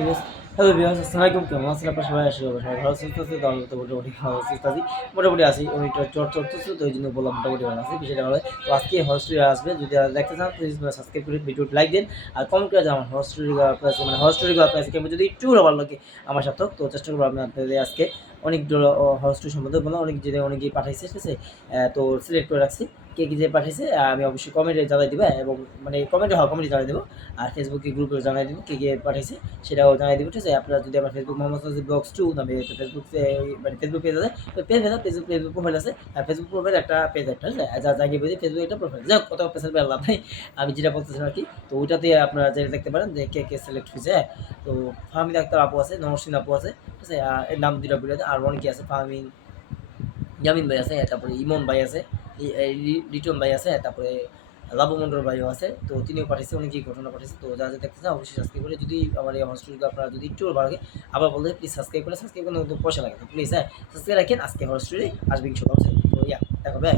Yes, hello viewers, আসসালামু আলাইকুম। কেমন আছেন আপনারা? সবাই আশা করি সবাই ভালো সুস্থ আছেন। তো আমি তো মোটামুটি ভালো সুস্থ আছি। মোটামুটি আছি। ওইটা জ্বর চলতেছে, তো এইজন্য বললাম মোটামুটি ভালো আছি। বিষয়টা ভালো। তো আজকে হরর স্টোরি আসবে। যদি দেখতে চান প্লিজ সাবস্ক্রাইব করে ভিডিওটি লাইক দিন। আর কমেন্ট করে জানান হরর স্টোরিগুলো আপনার কাছে মানে হরর স্টোরিগুলো আপনার কাছে কেমন, যদি একটু ভালো লাগে আমার সাথেও, তো চেষ্টা করব আমি আপনাদের আজকে অনেকগুলো হরর স্টোরি সম্বন্ধে বললাম। অনেকেই পাঠাইছে, ঠিক আছে? তো সিলেক্ট করে রাখছি। কে কি যে পাঠাইছে আমি অবশ্যই কমেন্টে জানাই দিব, এবং মানে কমেন্টে জানাই দেব। আর ফেসবুকে গ্রুপে জানাই দিব কে কে পাঠাইছে, সেটাও জানাই দিব, ঠিক আছে? আপনারা যদি আমার ফেসবুক মোহাম্মদ সাজিদ ব্লগস 2 নামে একটা ফেসবুক মানে ফেসবুক পেজ আছে, তো পেজ আছে, ফেসবুক প্রোফাইল আছে। আর ফেসবুক প্রোফাইল একটা পেজ একটা, ঠিক আছে? যা জাগিয়ে বলি ফেসবুক একটা প্রোফাইল, যাই হোক কত পেজের লাভ নাই, আমি যেটা বলতেছিলাম আর কি। তো ওইটাতে আপনারা যেটা দেখতে পারেন যে কে কে সিলেক্ট হয়েছে, হ্যাঁ? তো ফাহমিদ আক্তার আপু আছে, নওশিন আপু আছে, ঠিক আছে? এর নাম দুইটা বলে দেন। আর অনেকে আছে, ফাহমিন ইয়ামিন ভাই আছে, তারপরে ইমন ভাই আছে, রিটন ভাই আছে, তারপরে লাবু মন্ডল ভাইও আছে। তো তিনিও পাঠিয়েছে, অনেকেই ঘটনা পাঠিয়েছে। তো যা দেখতে চান অবশ্যই সাবস্ক্রাইব করে, যদি আমার এই হরস্টোরিকে আপনারা যদি একটু ভালো লাগে, আবার বলতে প্লিজ সাবস্ক্রাইব করে, সাবস্ক্রাইব করলে কিন্তু পয়সা লাগে, তো প্লিজ হ্যাঁ সাবস্ক্রাইব রাখেন। আজকে হরস্টোরি আসবে ইনশাল্লাহ। তো দেখা হবে।